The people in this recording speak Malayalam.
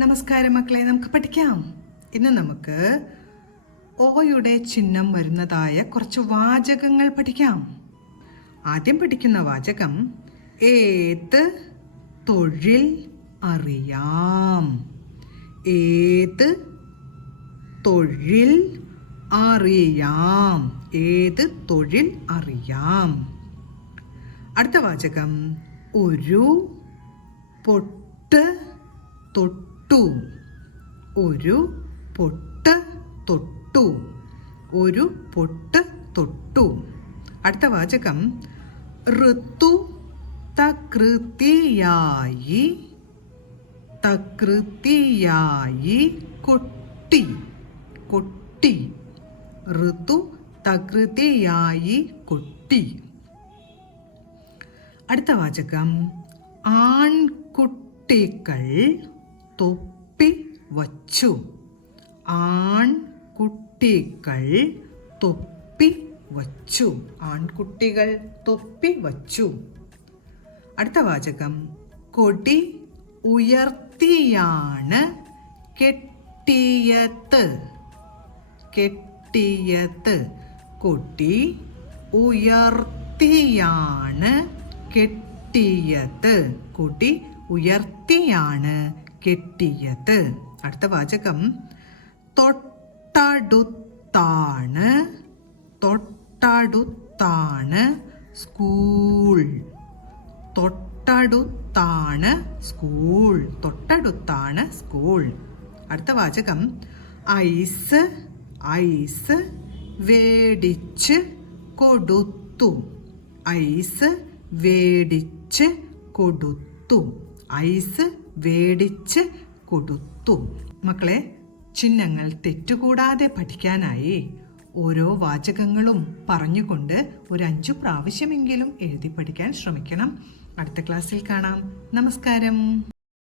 നമസ്കാരം മക്കളെ, നമുക്ക് പഠിക്കാം. ഇന്ന് നമുക്ക് ഓയുടെ ചിഹ്നം വരുന്നതായ കുറച്ച് വാചകങ്ങൾ പഠിക്കാം. ആദ്യം പഠിക്കുന്ന വാചകം ഏത് തൊഴിൽ അറിയാം. ഏത് തൊഴിൽ അറിയാം. ഏത് തൊഴിൽ അറിയാം. അടുത്ത വാചകം ഒരു പൊട്ട് തൊട്ടു. ഒരു പൊട്ട് തൊട്ടു. ഒരു പൊട്ട് തൊട്ടു. അടുത്ത വാചകം ഋതു തകൃതിയായി. തകൃതിയായി കൊട്ടി. കൊട്ടി. ഋതു തകൃതിയായി കൊട്ടി. അടുത്ത വാചകം ആൺകുട്ടികൾ തൊപ്പി വച്ചു. ആൺകുട്ടികൾ തൊപ്പി വച്ചു. ആൺകുട്ടികൾ തൊപ്പി വച്ചു. അടുത്ത വാചകം കൊടി ഉയർത്തിയാണ് കെട്ടിയത്. കെട്ടിയത്. കൊടി ഉയർത്തിയാണ് കെട്ടിയത്. കൊടി ഉയർത്തിയാണ് കെട്ടിയത്. അടുത്ത വാചകം തൊട്ടടുത്താണ്. തൊട്ടടുത്താണ് സ്കൂൾ. തൊട്ടടുത്താണ് സ്കൂൾ. തൊട്ടടുത്താണ് സ്കൂൾ. അടുത്ത വാചകം ഐസ്. ഐസ് വേടിച്ച് കൊടുത്തു. ഐസ് വേടിച്ച് കൊടുത്തു. ഐസ് വേടിച്ച് കൊടുത്തു. മക്കളെ, ചിഹ്നങ്ങൾ തെറ്റുകൂടാതെ പഠിക്കാനായി ഓരോ വാചകങ്ങളും പറഞ്ഞുകൊണ്ട് ഒരു 5 പ്രാവശ്യമെങ്കിലും എഴുതി പഠിക്കാൻ ശ്രമിക്കണം. അടുത്ത ക്ലാസ്സിൽ കാണാം. നമസ്കാരം.